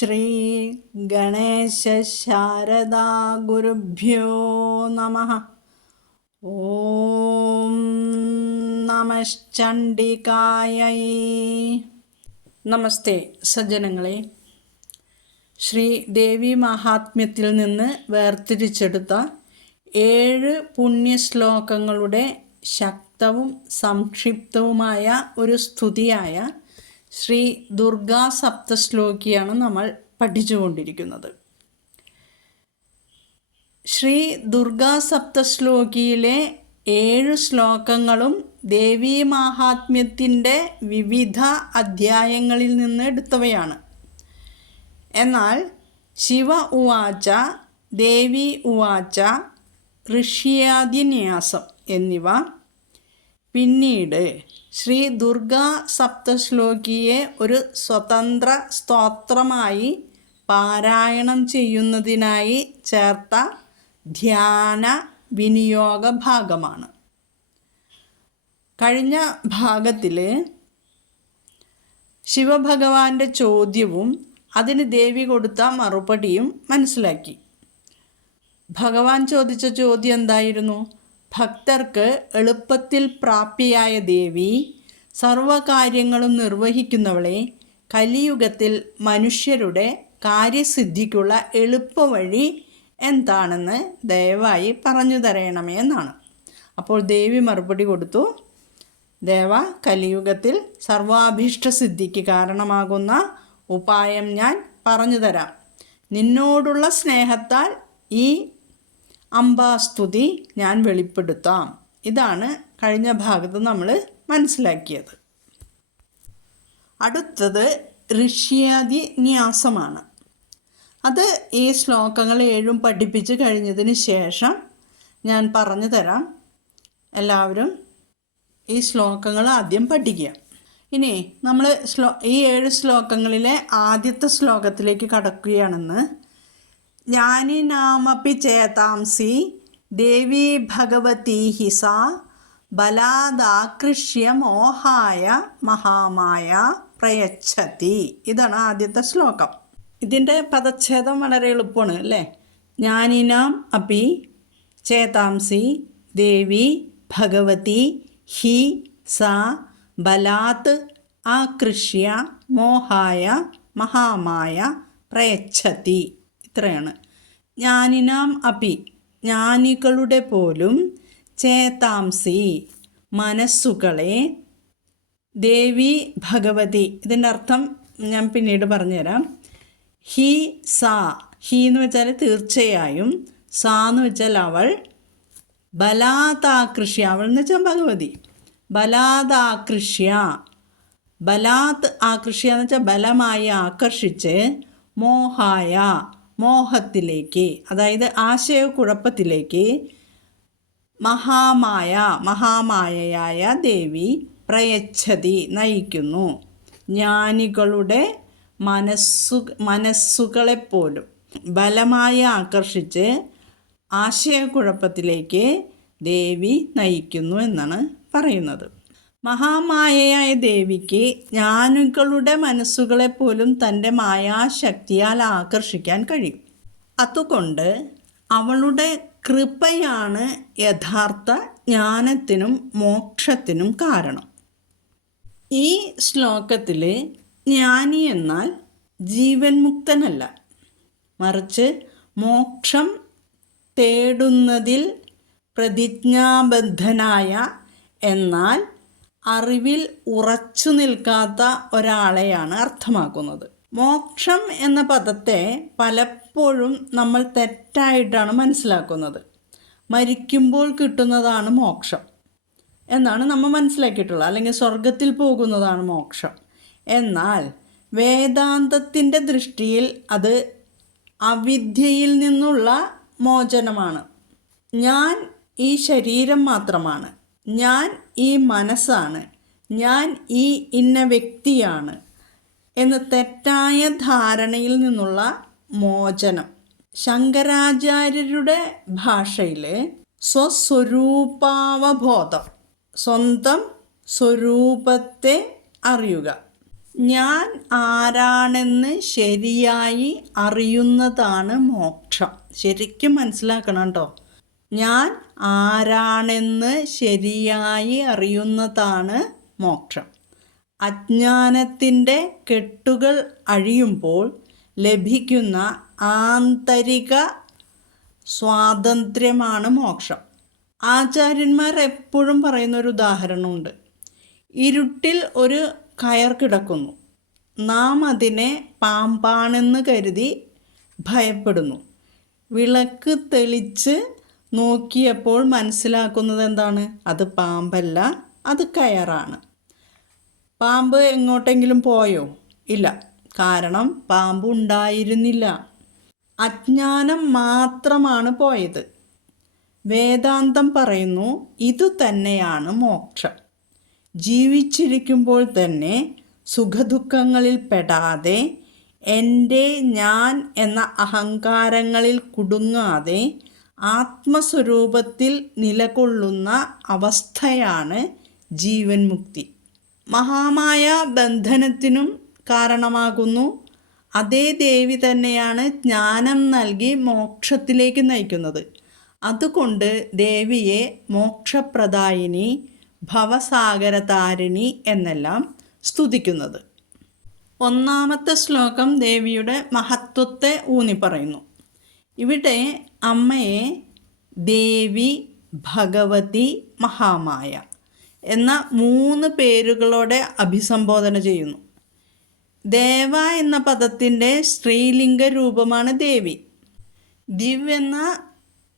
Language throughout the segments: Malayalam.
ശ്രീ ഗണേശ ശാരദാ ഗുരുഭ്യോ നമഃ. ഓം നമശ്ചണ്ഡികായൈ. നമസ്തേ സജ്ജനങ്ങളെ. ശ്രീ ദേവി മഹാത്മ്യത്തിൽ നിന്ന് വേർതിരിച്ചെടുത്ത 7 പുണ്യശ്ലോകങ്ങളുടെ ശക്തവും സംക്ഷിപ്തവുമായ ഒരു സ്തുതിയായ ശ്രീ ദുർഗാ സപ്തശ്ലോകിയാണ് നമ്മൾ പഠിച്ചുകൊണ്ടിരിക്കുന്നത്. ശ്രീ ദുർഗാ സപ്തശ്ലോകിയിലെ 7 ശ്ലോകങ്ങളും ദേവീ മാഹാത്മ്യത്തിൻ്റെ വിവിധ അധ്യായങ്ങളിൽ നിന്ന് എടുത്തവയാണ്. എന്നാൽ ശിവ ഉവാച, ദേവി ഉവാച, ഋഷ്യാദിന്യാസം എന്നിവ പിന്നീട് ശ്രീ ദുർഗാ സപ്തശ്ലോകിയെ ഒരു സ്വതന്ത്ര സ്തോത്രമായി പാരായണം ചെയ്യുന്നതിനായി ചേർത്ത ധ്യാന വിനിയോഗ ഭാഗമാണ്. കഴിഞ്ഞ ഭാഗത്തിൽ ശിവഭഗവാന്റെ ചോദ്യവും അതിന് ദേവി കൊടുത്ത മറുപടിയും മനസ്സിലാക്കി. ഭഗവാൻ ചോദിച്ച ചോദ്യം എന്തായിരുന്നു? ഭക്തർക്ക് എളുപ്പത്തിൽ പ്രാപ്യയായ ദേവി, സർവകാര്യങ്ങളും നിർവഹിക്കുന്നവളെ, കലിയുഗത്തിൽ മനുഷ്യരുടെ കാര്യസിദ്ധിക്കുള്ള എളുപ്പവഴി എന്താണെന്ന് ദയവായി പറഞ്ഞു തരണമേ എന്നാണ്. അപ്പോൾ ദേവി മറുപടി കൊടുത്തു, ദേവ, കലിയുഗത്തിൽ സർവാഭീഷ്ടസിദ്ധിക്ക് കാരണമാകുന്ന ഉപായം ഞാൻ പറഞ്ഞു തരാം. നിന്നോടുള്ള സ്നേഹത്താൽ ഈ അംബാസ്തുതി ഞാൻ വെളിപ്പെടുത്താം. ഇതാണ് കഴിഞ്ഞ ഭാഗത്ത് നമ്മൾ മനസ്സിലാക്കിയത്. അടുത്തത് ഋഷ്യാദി ന്യാസമാണ്. അത് ഈ ശ്ലോകങ്ങൾ 7 പഠിപ്പിച്ച് കഴിഞ്ഞതിന് ശേഷം ഞാൻ പറഞ്ഞു തരാം. എല്ലാവരും ഈ ശ്ലോകങ്ങൾ ആദ്യം പഠിക്കുക. ഇനി നമ്മൾ ഈ 7 ശ്ലോകങ്ങളിലെ ആദ്യത്തെ ശ്ലോകത്തിലേക്ക് കടക്കുകയാണെന്ന്. ജ്ഞാനിനാമപി ചേതാംസി ദേവി ഭഗവതി ഹി സാ ബലാദാകൃഷ്യ മോഹായ മഹാമായ പ്രയച്ഛതി. ഇതാണ് ആദ്യത്തെ ശ്ലോകം. ഇതിൻ്റെ പദച്ഛേദം വളരെ എളുപ്പമാണ് അല്ലേ? ജ്ഞാനിനാം അപി ചേതാംസി ദേവി ഭഗവതി ഹി സാ ബലാത് ആകൃഷ്യ മോഹായ മഹാമായ പ്രയച്ഛതി. ഇത്രയാണ്. ജ്ഞാനിനാം അപി, ജ്ഞാനികളുടെ പോലും, ചേതാംസി, മനസ്സുകളെ, ദേവി ഭഗവതി, ഇതിൻ്റെ അർത്ഥം ഞാൻ പിന്നീട് പറഞ്ഞുതരാം. ഹി സാ, ഹി എന്ന് വെച്ചാൽ തീർച്ചയായും, സാ എന്ന് വെച്ചാൽ അവൾ, ബലാതാകൃഷ്യ, അവൾ എന്ന് വെച്ചാൽ ഭഗവതി, ബലാതാകൃഷ്യ, ബലാത് ആകൃഷ്യ എന്ന് വെച്ചാൽ ബലമായി ആകർഷിച്ച്, മോഹായ, മോഹത്തിലേക്ക്, അതായത് ആശയക്കുഴപ്പത്തിലേക്ക്, മഹാമായ, മഹാമായയായ ദേവി പ്രയച്ഛതി, നയിക്കുന്നു. ജ്ഞാനികളുടെ മനസ്സുകളെപ്പോലും ബലമായി ആകർഷിച്ച് ആശയക്കുഴപ്പത്തിലേക്ക് ദേവി നയിക്കുന്നു എന്നാണ് പറയുന്നത്. മഹാമായയായ ദേവിക്ക് ജ്ഞാനികളുടെ മനസ്സുകളെപ്പോലും തൻ്റെ മായാശക്തിയാൽ ആകർഷിക്കാൻ കഴിയും. അതുകൊണ്ട് അവളുടെ കൃപയാണ് യഥാർത്ഥ ജ്ഞാനത്തിനും മോക്ഷത്തിനും കാരണം. ഈ ശ്ലോകത്തിൽ ജ്ഞാനി എന്നാൽ ജീവൻ മുക്തനല്ല, മറിച്ച് മോക്ഷം തേടുന്നതിൽ പ്രതിജ്ഞാബദ്ധനായ, എന്നാൽ അറിവിൽ ഉറച്ചു നിൽക്കാത്ത ഒരാളെയാണ് അർത്ഥമാക്കുന്നത്. മോക്ഷം എന്ന പദത്തെ പലപ്പോഴും നമ്മൾ തെറ്റായിട്ടാണ് മനസ്സിലാക്കുന്നത്. മരിക്കുമ്പോൾ കിട്ടുന്നതാണ് മോക്ഷം എന്നാണ് നമ്മൾ മനസ്സിലാക്കിയിട്ടുള്ളത്, അല്ലെങ്കിൽ സ്വർഗത്തിൽ പോകുന്നതാണ് മോക്ഷം. എന്നാൽ വേദാന്തത്തിൻ്റെ ദൃഷ്ടിയിൽ അത് അവിദ്യയിൽ നിന്നുള്ള മോചനമാണ്. ഞാൻ ഈ ശരീരം മാത്രമാണ്, ഞാൻ ഈ മനസ്സാണ്, ഞാൻ ഈ ഇന്ന വ്യക്തിയാണ് എന്ന് തെറ്റായ ധാരണയിൽ നിന്നുള്ള മോചനം. ശങ്കരാചാര്യരുടെ ഭാഷയിൽ സ്വസ്വരൂപാവബോധം, സ്വന്തം സ്വരൂപത്തെ അറിയുക. ഞാൻ ആരാണെന്ന് ശരിയായി അറിയുന്നതാണ് മോക്ഷം. ശരിക്കും മനസ്സിലാക്കണം കേട്ടോ. ഞാൻ ആരാണെന്ന് ശരിയായി അറിയുന്നതാണ് മോക്ഷം. അജ്ഞാനത്തിൻ്റെ കെട്ടുകൾ അഴിയുമ്പോൾ ലഭിക്കുന്ന ആന്തരിക സ്വാതന്ത്ര്യമാണ് മോക്ഷം. ആചാര്യന്മാർ എപ്പോഴും പറയുന്നൊരു ഉദാഹരണമുണ്ട്. ഇരുട്ടിൽ ഒരു കയർ കിടക്കുന്നു. നാം അതിനെ പാമ്പാണെന്ന് കരുതി ഭയപ്പെടുന്നു. വിളക്ക് തെളിച്ച് നോക്കിയപ്പോൾ മനസ്സിലാക്കുന്നത് എന്താണ്? അത് പാമ്പല്ല, അത് കയറാണ്. പാമ്പ് എങ്ങോട്ടെങ്കിലും പോയോ? ഇല്ല, കാരണം പാമ്പ് ഉണ്ടായിരുന്നില്ല. അജ്ഞാനം മാത്രമാണ് പോയത്. വേദാന്തം പറയുന്നു, ഇതുതന്നെയാണ് മോക്ഷം. ജീവിച്ചിരിക്കുമ്പോൾ തന്നെ സുഖദുഃഖങ്ങളിൽ പെടാതെ, എൻ്റെ ഞാൻ എന്ന അഹങ്കാരങ്ങളിൽ കുടുങ്ങാതെ ആത്മസ്വരൂപത്തിൽ നിലകൊള്ളുന്ന അവസ്ഥയാണ് ജീവൻ മുക്തി. മഹാമായ ബന്ധനത്തിനും കാരണമാകുന്നു. അതേ ദേവി തന്നെയാണ് ജ്ഞാനം നൽകി മോക്ഷത്തിലേക്ക് നയിക്കുന്നത്. അതുകൊണ്ട് ദേവിയെ മോക്ഷപ്രദായിനി, ഭവസാഗരതാരിണി എന്നെല്ലാം സ്തുതിക്കുന്നത്. ഒന്നാമത്തെ ശ്ലോകം ദേവിയുടെ മഹത്വത്തെ ഊന്നിപ്പറയുന്നു. ഇവിടെ അമ്മയെ ദേവി, ഭഗവതി, മഹാമായ എന്ന 3 പേരുകളോടെ അഭിസംബോധന ചെയ്യുന്നു. ദേവ എന്ന പദത്തിൻ്റെ സ്ത്രീലിംഗ രൂപമാണ് ദേവി. ദിവ് എന്ന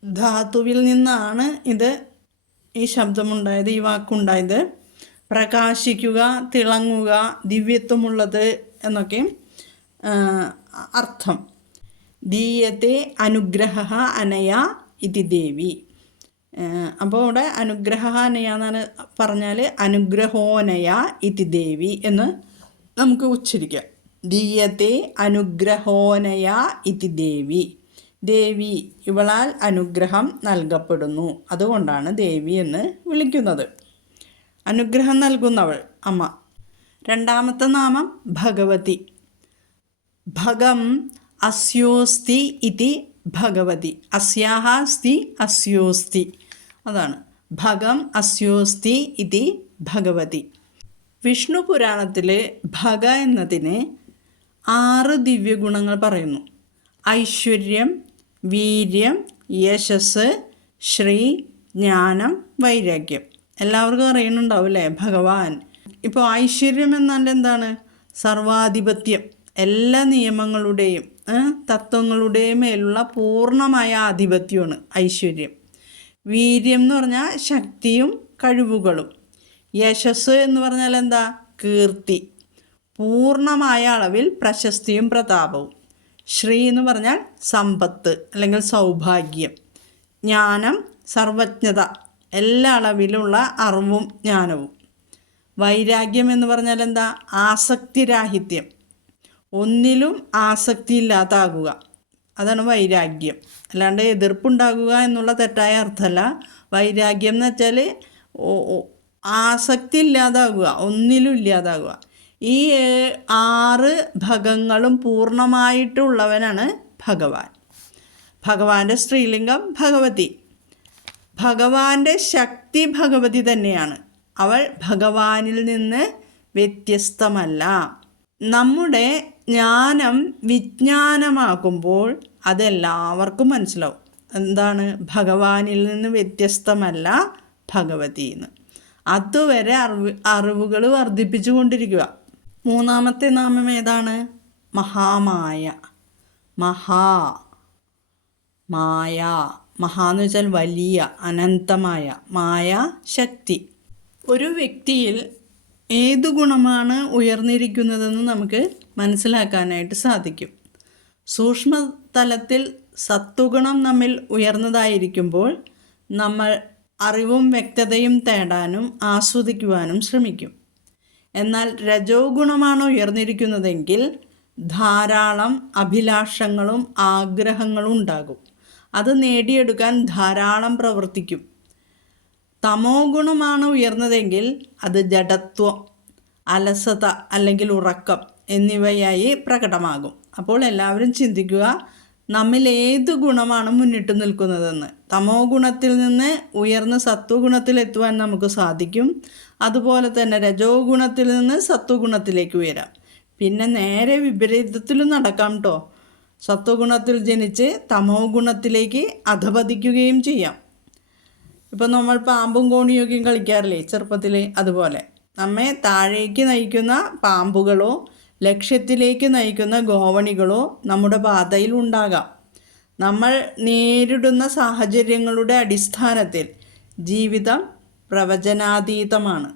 ധാതുവിൽ നിന്നാണ് ഈ ശബ്ദമുണ്ടായത്, ഈ വാക്കുണ്ടായത്. പ്രകാശിക്കുക, തിളങ്ങുക, ദിവ്യത്വമുള്ളത് എന്നൊക്കെ അർത്ഥം. ദീയത്തെ അനുഗ്രഹ അനയ ഇതി ദേവി. അപ്പോൾ ഇവിടെ അനുഗ്രഹ അനയ എന്നാണ് പറഞ്ഞാൽ അനുഗ്രഹോനയ ഇതി ദേവി എന്ന് നമുക്ക് ഉച്ചരിക്കാം. ദീയത്തെ അനുഗ്രഹോനയ ഇതി ദേവി. ദേവി, ഇവളാൽ അനുഗ്രഹം നൽകപ്പെടുന്നു, അതുകൊണ്ടാണ് ദേവി എന്ന് വിളിക്കുന്നത്. അനുഗ്രഹം നൽകുന്നവൾ അമ്മ. രണ്ടാമത്തെ നാമം ഭഗവതി. ഭഗം അസ്യോസ്തി ഇതി ഭഗവതി. അസ്യാഹ അസ്തി അസ്യോസ്തി, അതാണ് ഭഗം അസ്യോസ്തി ഇതി ഭഗവതി. വിഷ്ണു പുരാണത്തിൽ ഭഗ എന്നതിന് 6 ദിവ്യഗുണങ്ങൾ പറയുന്നു. ഐശ്വര്യം, വീര്യം, യശസ്, ശ്രീ, ജ്ഞാനം, വൈരാഗ്യം. എല്ലാവർക്കും അറിയുന്നുണ്ടാവും അല്ലേ ഭഗവാൻ. ഇപ്പോൾ ഐശ്വര്യം എന്നാൽ എന്താണ്? സർവാധിപത്യം, എല്ലാ നിയമങ്ങളുടെയും തത്വങ്ങളുടെയും മേലുള്ള പൂർണ്ണമായ ആധിപത്യമാണ് ഐശ്വര്യം. വീര്യം എന്ന് പറഞ്ഞാൽ ശക്തിയും കഴിവുകളും. യശസ് എന്ന് പറഞ്ഞാൽ എന്താ? കീർത്തി, പൂർണ്ണമായ അളവിൽ പ്രശസ്തിയും പ്രതാപവും. ശ്രീ എന്ന് പറഞ്ഞാൽ സമ്പത്ത് അല്ലെങ്കിൽ സൗഭാഗ്യം. ജ്ഞാനം, സർവജ്ഞത, എല്ലാ അളവിലുള്ള അറിവും ജ്ഞാനവും. വൈരാഗ്യം എന്ന് പറഞ്ഞാൽ എന്താ? ആസക്തിരാഹിത്യം, ഒന്നിലും ആസക്തിയില്ലാതാകുക, അതാണ് വൈരാഗ്യം. അല്ലാണ്ട് എതിർപ്പുണ്ടാകുക എന്നുള്ള തെറ്റായ അർത്ഥമല്ല. വൈരാഗ്യം എന്ന് വെച്ചാൽ ആസക്തി ഇല്ലാതാകുക, ഒന്നിലും ഇല്ലാതാകുക. ഈ 6 ഭഗങ്ങളും പൂർണ്ണമായിട്ടുള്ളവനാണ് ഭഗവാൻ. ഭഗവാന്റെ സ്ത്രീലിംഗം ഭഗവതി. ഭഗവാന്റെ ശക്തി ഭഗവതി തന്നെയാണ്. അവൾ ഭഗവാനിൽ നിന്ന് വ്യത്യസ്തമല്ല. നമ്മുടെ ജ്ഞാനം വിജ്ഞാനമാകുമ്പോൾ അതെല്ലാവർക്കും മനസ്സിലാവും. എന്താണ്? ഭഗവാനിൽ നിന്ന് വ്യത്യസ്തമല്ല ഭഗവതി എന്ന്. അതുവരെ അറിവുകൾ വർദ്ധിപ്പിച്ചു കൊണ്ടിരിക്കുക. മൂന്നാമത്തെ നാമം ഏതാണ്? മഹാമായ. മായ. മഹാ എന്ന് വെച്ചാൽ വലിയ, അനന്തമായ. മായ ശക്തി. ഒരു വ്യക്തിയിൽ ഏതു ഗുണമാണ് ഉയർന്നിരിക്കുന്നതെന്ന് നമുക്ക് മനസ്സിലാക്കാനായിട്ട് സാധിക്കും. സൂക്ഷ്മതലത്തിൽ സത്വഗുണം നമ്മിൽ ഉയർന്നതായിരിക്കുമ്പോൾ നമ്മൾ അറിവും വ്യക്തതയും തേടാനും ആസ്വദിക്കുവാനും ശ്രമിക്കും. എന്നാൽ രജോ ഗുണമാണ് ഉയർന്നിരിക്കുന്നതെങ്കിൽ ധാരാളം അഭിലാഷങ്ങളും ആഗ്രഹങ്ങളും ഉണ്ടാകും. അത് നേടിയെടുക്കാൻ ധാരാളം പ്രവർത്തിക്കും. തമോ ഗുണമാണ് ഉയർന്നതെങ്കിൽ അത് ജഡത്വം, അലസത അല്ലെങ്കിൽ ഉറക്കം എന്നിവയായി പ്രകടമാകും. അപ്പോൾ എല്ലാവരും ചിന്തിക്കുക, നമ്മിൽ ഏത് ഗുണമാണ് മുന്നിട്ട് നിൽക്കുന്നതെന്ന്. തമോ ഗുണത്തിൽ നിന്ന് ഉയർന്ന സത്വഗുണത്തിലെത്തുവാൻ നമുക്ക് സാധിക്കും. അതുപോലെ തന്നെ രജോ ഗുണത്തിൽ നിന്ന് സത്വഗുണത്തിലേക്ക് ഉയരാം. പിന്നെ നേരെ വിപരീതത്തിലും നടക്കാം കേട്ടോ. സത്വഗുണത്തിൽ ജനിച്ച് തമോ ഗുണത്തിലേക്ക് അധപതിക്കുകയും ചെയ്യാം. ഇപ്പം നമ്മൾ പാമ്പും കോണിയൊക്കെ കളിക്കാറില്ലേ ചെറുപ്പത്തിൽ, അതുപോലെ നമ്മെ താഴേക്ക് നയിക്കുന്ന പാമ്പുകളോ ലക്ഷ്യത്തിലേക്ക് നയിക്കുന്ന ഗോവണികളോ നമ്മുടെ പാതയിൽ ഉണ്ടാകാം. നമ്മൾ നേരിടുന്ന സാഹചര്യങ്ങളുടെ അടിസ്ഥാനത്തിൽ ജീവിതം പ്രവചനാതീതമാണ്.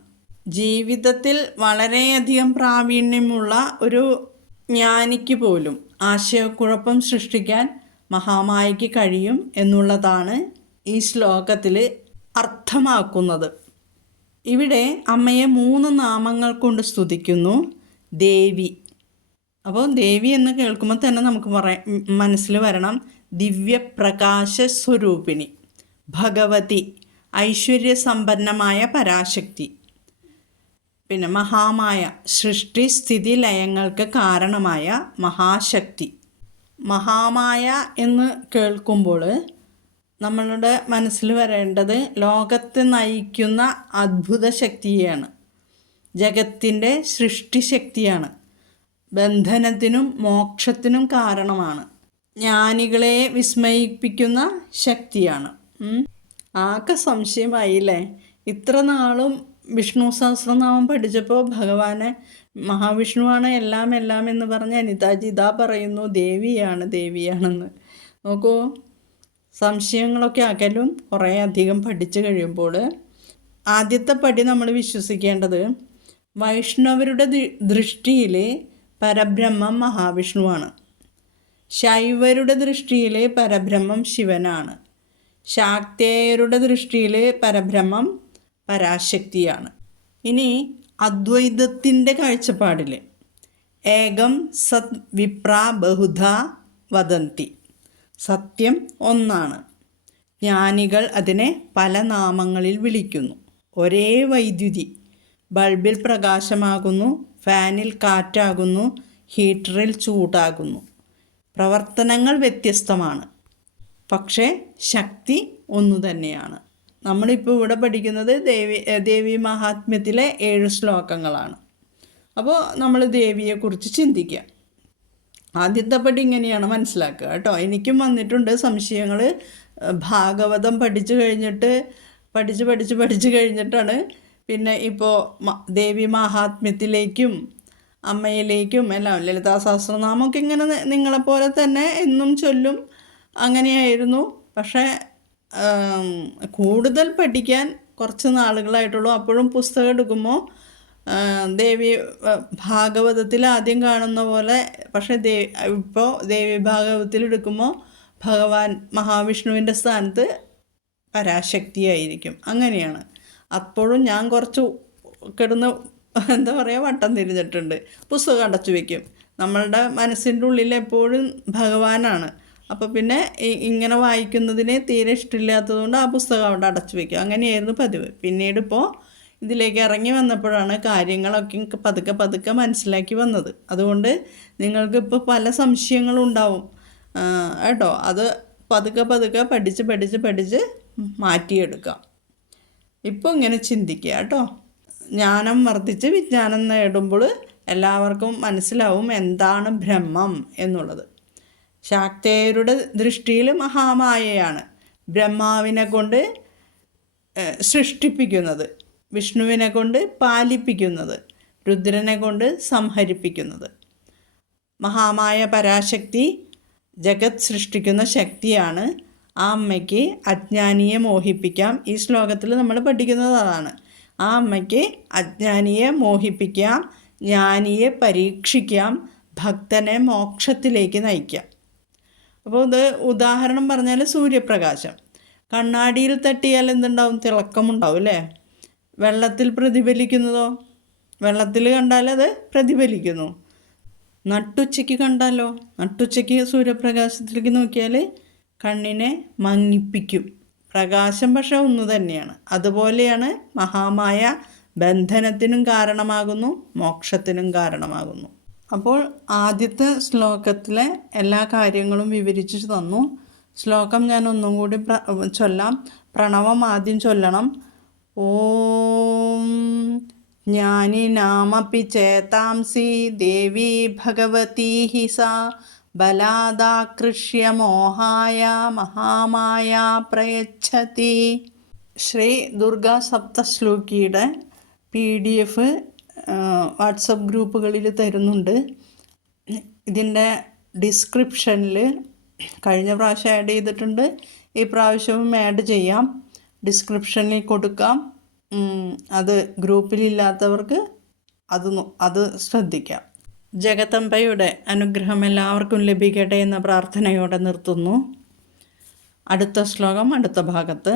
ജീവിതത്തിൽ വളരെയധികം പ്രാവീണ്യമുള്ള ഒരു ജ്ഞാനിക്ക് പോലും ആശയക്കുഴപ്പം സൃഷ്ടിക്കാൻ മഹാമായയ്ക്ക് കഴിയും എന്നുള്ളതാണ് ഈ ശ്ലോകത്തിൽ അർത്ഥമാക്കുന്നത്. ഇവിടെ അമ്മയെ 3 നാമങ്ങൾ കൊണ്ട് സ്തുതിക്കുന്നു. ദേവി. അപ്പോൾ ദേവി എന്ന് കേൾക്കുമ്പോൾ തന്നെ നമുക്ക് മനസ്സിൽ വരണം ദിവ്യപ്രകാശ സ്വരൂപിണി. ഭഗവതി, ഐശ്വര്യസമ്പന്നമായ പരാശക്തി. പിന്നെ മഹാമായ, സൃഷ്ടി സ്ഥിതി ലയങ്ങൾക്ക് കാരണമായ മഹാശക്തി. മഹാമായ എന്ന് കേൾക്കുമ്പോൾ നമ്മളുടെ മനസ്സിൽ വരേണ്ടത് ലോകത്തെ നയിക്കുന്ന അത്ഭുത ശക്തിയാണ്. ജഗത്തിൻ്റെ സൃഷ്ടിശക്തിയാണ്. ബന്ധനത്തിനും മോക്ഷത്തിനും കാരണമാണ്. ജ്ഞാനികളെ വിസ്മയിപ്പിക്കുന്ന ശക്തിയാണ്. ആകെ സംശയമായില്ലേ? ഇത്ര നാളും വിഷ്ണു സഹസ്രനാമം പഠിച്ചപ്പോൾ ഭഗവാനെ മഹാവിഷ്ണുവാണ് എല്ലാം എന്ന് പറഞ്ഞ് അനിതാജി ഇതാ പറയുന്നു ദേവിയാണെന്ന്. നോക്കൂ, സംശയങ്ങളൊക്കെ അകലും കുറേ അധികം പഠിച്ചു കഴിയുമ്പോൾ. ആദ്യത്തെ പടി നമ്മൾ വിശ്വസിക്കേണ്ടത് വൈഷ്ണവരുടെ ദൃഷ്ടിയിൽ പരബ്രഹ്മം മഹാവിഷ്ണുവാണ്. ശൈവരുടെ ദൃഷ്ടിയിൽ പരബ്രഹ്മം ശിവനാണ്. ശാക്തേയരുടെ ദൃഷ്ടിയിൽ പരബ്രഹ്മം പരാശക്തിയാണ്. ഇനി അദ്വൈതത്തിൻ്റെ കാഴ്ചപ്പാടിൽ ഏകം സത് വിപ്ര ബഹുധ വദന്തി. സത്യം ഒന്നാണ്. ജ്ഞാനികൾ അതിനെ പല നാമങ്ങളിൽ വിളിക്കുന്നു. ഒരേ വൈദ്യുതി ബൾബിൽ പ്രകാശമാകുന്നു, ഫാനിൽ കാറ്റാകുന്നു, ഹീറ്ററിൽ ചൂടാകുന്നു. പ്രവർത്തനങ്ങൾ വ്യത്യസ്തമാണ്, പക്ഷേ ശക്തി ഒന്നു തന്നെയാണ്. നമ്മളിപ്പോൾ ഇവിടെ പഠിക്കുന്നത് ദേവി മഹാത്മ്യത്തിലെ 7 ശ്ലോകങ്ങളാണ്. അപ്പോൾ നമ്മൾ ദേവിയെക്കുറിച്ച് ചിന്തിക്കുക. ആദ്യത്തെ പടി ഇങ്ങനെയാണ് മനസ്സിലാക്കുക കേട്ടോ. എനിക്കും വന്നിട്ടുണ്ട് സംശയങ്ങൾ. ഭാഗവതം പഠിച്ചു കഴിഞ്ഞിട്ടാണ് പിന്നെ ഇപ്പോൾ ദേവി മഹാത്മ്യത്തിലേക്കും അമ്മയിലേക്കും എല്ലാം ലളിതാ സഹസ്രനാമമൊക്കെ ഇങ്ങനെ നിങ്ങളെപ്പോലെ തന്നെ എന്നും ചൊല്ലും, അങ്ങനെയായിരുന്നു. പക്ഷേ കൂടുതൽ പഠിക്കാൻ കുറച്ച് നാളുകളായിട്ടുള്ളൂ. അപ്പോഴും പുസ്തകം എടുക്കുമ്പോൾ ദേവി ഭാഗവതത്തിൽ ആദ്യം കാണുന്ന പോലെ, പക്ഷേ ഇപ്പോൾ ദേവി ഭാഗവതത്തിൽ എടുക്കുമ്പോൾ ഭഗവാൻ മഹാവിഷ്ണുവിൻ്റെ സ്ഥാനത്ത് പരാശക്തിയായിരിക്കും. അങ്ങനെയാണ്. അപ്പോഴും ഞാൻ കുറച്ച് കിടന്ന് വട്ടം തിരിഞ്ഞിട്ടുണ്ട്. പുസ്തകം അടച്ചു വയ്ക്കും. നമ്മളുടെ മനസ്സിൻ്റെ ഉള്ളിൽ എപ്പോഴും ഭഗവാനാണ്. അപ്പോൾ പിന്നെ ഇങ്ങനെ വായിക്കുന്നതിന് തീരെ ഇഷ്ടമില്ലാത്തതുകൊണ്ട് ആ പുസ്തകം അവിടെ അടച്ചു വയ്ക്കും. അങ്ങനെയായിരുന്നു പതിവ്. പിന്നീട് ഇപ്പോൾ ഇതിലേക്ക് ഇറങ്ങി വന്നപ്പോഴാണ് കാര്യങ്ങളൊക്കെ പതുക്കെ മനസ്സിലാക്കി വന്നത്. അതുകൊണ്ട് നിങ്ങൾക്കിപ്പോൾ പല സംശയങ്ങളും ഉണ്ടാവും കേട്ടോ. അത് പതുക്കെ പഠിച്ച് മാറ്റിയെടുക്കാം. ഇപ്പോൾ ഇങ്ങനെ ചിന്തിക്കുക കേട്ടോ. ജ്ഞാനം വർദ്ധിച്ച് വിജ്ഞാനം നേടുമ്പോൾ എല്ലാവർക്കും മനസ്സിലാവും എന്താണ് ബ്രഹ്മം എന്നുള്ളത്. ശാക്തേയരുടെ ദൃഷ്ടിയിൽ മഹാമായയാണ് ബ്രഹ്മാവിനെ കൊണ്ട് സൃഷ്ടിപ്പിക്കുന്നത്, വിഷ്ണുവിനെ കൊണ്ട് പാലിപ്പിക്കുന്നത്, രുദ്രനെ കൊണ്ട് സംഹരിപ്പിക്കുന്നത്. മഹാമായ പരാശക്തി ജഗത് സൃഷ്ടിക്കുന്ന ശക്തിയാണ്. ആ അമ്മയ്ക്ക് അജ്ഞാനിയെ മോഹിപ്പിക്കാം. ഈ ശ്ലോകത്തിൽ നമ്മൾ പഠിക്കുന്നത് അതാണ്. ആ അമ്മയ്ക്ക് അജ്ഞാനിയെ മോഹിപ്പിക്കാം, ജ്ഞാനിയെ പരീക്ഷിക്കാം, ഭക്തനെ മോക്ഷത്തിലേക്ക് നയിക്കാം. അപ്പോൾ ഇത് ഉദാഹരണം പറഞ്ഞാൽ സൂര്യപ്രകാശം കണ്ണാടിയിൽ തട്ടിയാൽ എന്തുണ്ടാവും? തിളക്കമുണ്ടാവും അല്ലേ? വെള്ളത്തിൽ പ്രതിഫലിക്കുന്നതോ? വെള്ളത്തിൽ കണ്ടാൽ അത് പ്രതിഫലിക്കുന്നു. നട്ടുച്ചയ്ക്ക് കണ്ടാലോ? നട്ടുച്ചയ്ക്ക് സൂര്യപ്രകാശത്തിലേക്ക് നോക്കിയാൽ കണ്ണിനെ മങ്ങിപ്പിക്കും. പ്രകാശം പക്ഷേ ഒന്ന് തന്നെയാണ്. അതുപോലെയാണ് മഹാമായ ബന്ധനത്തിനും കാരണമാകുന്നു, മോക്ഷത്തിനും കാരണമാകുന്നു. അപ്പോൾ ആദ്യത്തെ ശ്ലോകത്തിലെ എല്ലാ കാര്യങ്ങളും വിവരിച്ചു തന്നു. ശ്ലോകം ഞാൻ ഒന്നും കൂടി ചൊല്ലാം. പ്രണവം ആദ്യം ചൊല്ലണം. ഓം ജ്ഞാനിനാമപി ചേതാംസി ദേവി ഭഗവതി ഹി സാ ബലാദാകൃഷ്യ മോഹായ മഹാമായ പ്രയച്ഛതി. ശ്രീ ദുർഗാ സപ്തശ്ലോകിയുടെ PDF വാട്സപ്പ് ഗ്രൂപ്പുകളിൽ തരുന്നുണ്ട്. ഇതിൻ്റെ ഡിസ്ക്രിപ്ഷനിൽ കഴിഞ്ഞ പ്രാവശ്യം ആഡ് ചെയ്തിട്ടുണ്ട്, ഈ പ്രാവശ്യവും ആഡ് ചെയ്യാം. ഡിസ്ക്രിപ്ഷനിൽ കൊടുക്കാം. അത് ഗ്രൂപ്പിലില്ലാത്തവർക്ക് അത് ശ്രദ്ധിക്കാം. ജഗദംബയുടെ അനുഗ്രഹം എല്ലാവർക്കും ലഭിക്കട്ടെ എന്ന പ്രാർത്ഥനയോടെ നിർത്തുന്നു. അടുത്ത ശ്ലോകം അടുത്ത ഭാഗത്ത്.